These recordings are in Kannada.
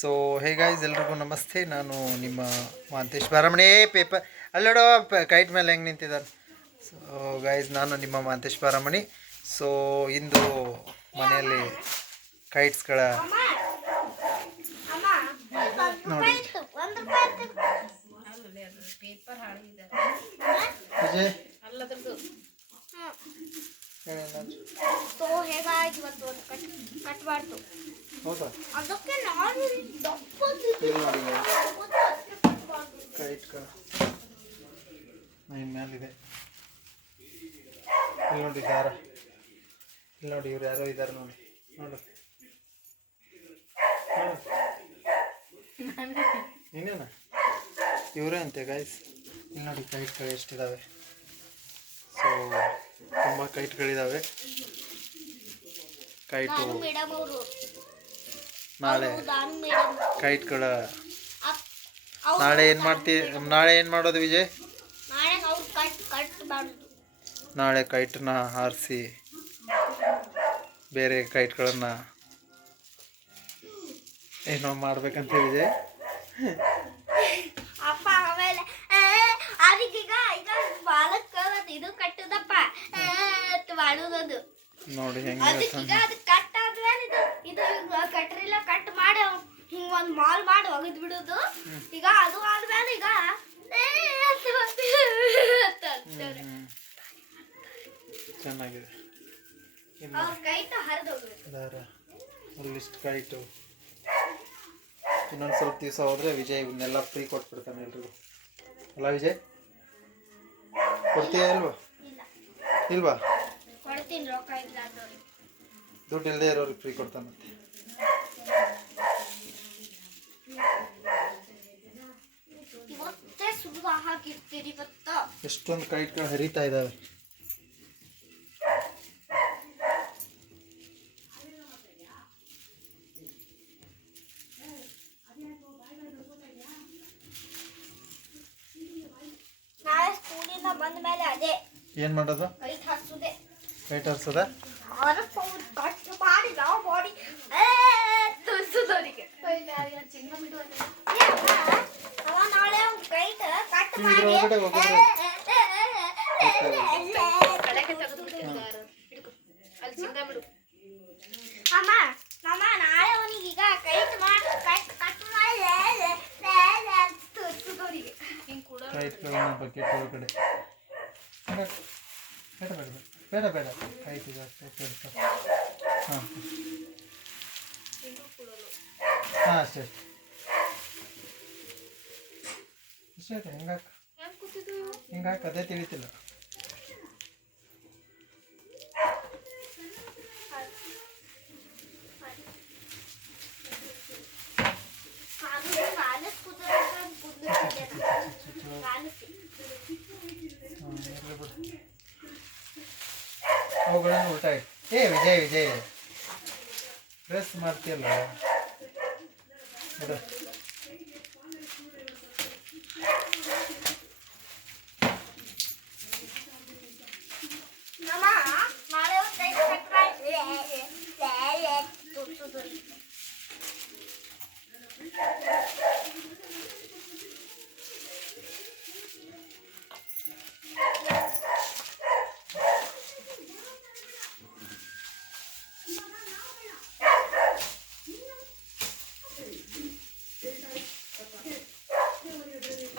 ಸೊ ಹೇ ಗಾಯ್ಸ್, ಎಲ್ರಿಗೂ ನಮಸ್ತೆ. ನಾನು ನಿಮ್ಮ ಮಾಂತೇಶ್ ಬಾರಮಣಿ. ಪೇಪರ್ ಅಲ್ಲೋಡೋ ಕೈಟ್ ಮೇಲೆ ಹೆಂಗೆ ನಿಂತಿದ್ದಾನೆ. ಸೊ ಗಾಯ್ಸ್, ನಾನು ನಿಮ್ಮ ಮಾಂತೇಶ್ ಬಾರಮಣಿ. ಸೊ ಇಂದು ಮನೆಯಲ್ಲಿ ಕೈಟ್ಸ್ಗಳ ನೋಡಿ ವಿಜಯ್ ಹೌದಾ, ಕೈಟ್ಗಳ ಇನ್ನು ಮೇಲಿದೆ. ಇಲ್ಲಿ ನೋಡಿ ದಾರ, ಇಲ್ಲಿ ನೋಡಿ ಇವ್ರು ಯಾರೋ ಇದ್ದಾರೆ ನೋಡಿ. ನೋಡು ಇನ್ನೇನ ಇವರೇ ಅಂತೆ ಗಾಯ್ಸ್. ಇಲ್ಲಿ ನೋಡಿ ಕೈಟ್ಗಳು ಎಷ್ಟಿದ್ದಾವೆ. ಸೊ ತುಂಬ ಕೈಟ್ಗಳಿದ್ದಾವೆ. ಕೈಟು ನಾಳೆ ಕೈಟ್ಗಳ ನಾಳೆ ಏನು ಮಾಡೋದು ವಿಜಯ್? ನಾಳೆ ಕೈಟನ್ನ ಹಾರಿಸಿ ಬೇರೆ ಕೈಟ್ಗಳನ್ನು ಏನೋ ಮಾಡ್ಬೇಕಂತ ವಿಜಯ್. ನೋಡಿ ಹೆಂಗೆ ಒಂದು ಮಾಲ್ ಮಾಡಿ ಒಗದ್ ಬಿಡುದು. ಈಗ ಅದು ಆದ್ಮೇಲೆ ಈಗ ಚೆನ್ನಾಗಿದೆ. ದಾರ ಅಲ್ಲಿಷ್ಟು ಕೈಟು. ಇನ್ನೊಂದು ಸ್ವಲ್ಪ ದಿವಸ ಹೋದ್ರೆ ವಿಜಯ್ ಇವನ್ನೆಲ್ಲ ಫ್ರೀ ಕೊಟ್ಬಿಡ್ತಾನೆ ಎಲ್ರಿಗೂ. ಅಲ್ಲ ವಿಜಯ್, ಕೊಡ್ತೀಯ ಇಲ್ವಾ? ದುಡ್ಡು ಇಲ್ಲದೆ ಇರೋರಿಗೆ ಫ್ರೀ ಕೊಡ್ತಾನಂತೆ. ಎಷ್ಟೊಂದು ಕೈಟ್ಗಳು ಹರಿತಾ ಇದ್ದಾವೆ. ಏನ್ ಮಾಡೋದು? ಕೈಟ್ ಹಾರಿಸೋದ? ಕೈಟ್ಗಳನ್ನ ಬಕೆಟ್ ಒಳಗಡೆ ಬೇಡ ಕೈಟ್ ಇದೆ. ಹಾಂ ಸರಿ, ಇಷ್ಟ ಆಯ್ತು. ಹಿಂಗಾಕ ಅದೇ ತಿಳಿತಿಲ್ಲ. ಅವುಗಳನ್ನು ಉಲ್ಟಾ ಇಟ್ಟು ವಿಜಯ್ ಪ್ರೆಸ್ ಮಾಡ್ತೀಯಲ್ಲ ಬಿಡು.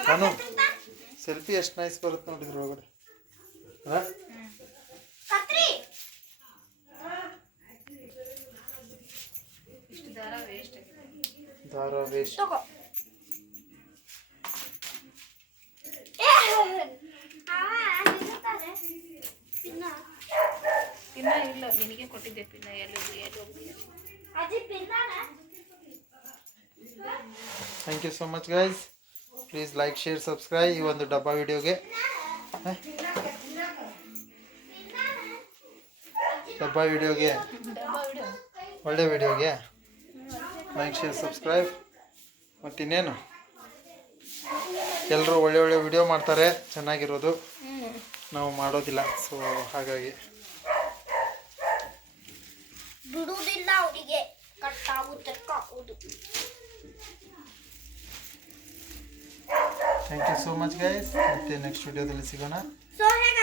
ನಾನು ಸೆಲ್ಫಿ ಎಷ್ಟು ನೈಸ್ ಬರುತ್ತೆ ನೋಡಿದ್ರು ಒಳಗಡೆ. ದಾರ ವೇಸ್ಟ್. ಪಿನ್ನ ಇಲ್ಲ, ನಿನಗೆ ಕೊಟ್ಟಿದ್ದೆ ಪಿನ್ನ. Thank you so much guys. Please like, share, subscribe ಈ ಒಂದು ಡಬ್ಬಾ ವಿಡಿಯೋಗೆ. ಒಳ್ಳೆ ವಿಡಿಯೋಗೆ ಲೈಕ್, ಶೇರ್, ಸಬ್ಸ್ಕ್ರೈಬ್. ಮತ್ತಿನ್ನೇನು, ಎಲ್ಲರೂ ಒಳ್ಳೆ ವಿಡಿಯೋ ಮಾಡ್ತಾರೆ, ಚೆನ್ನಾಗಿರೋದು. ನಾವು ಮಾಡೋದಿಲ್ಲ. ಸೊ ಹಾಗಾಗಿ ಬಿಡುವುದಿಲ್ಲ ಅವರಿಗೆ. ಕಟ್ಟಾಗುತ್ತೆ. Thank you so much guys. ಮತ್ತೆ ನೆಕ್ಸ್ಟ್ ವಿಡಿಯೋದಲ್ಲಿ ಸಿಗೋಣ. ಸೊ ಹೇಗೆ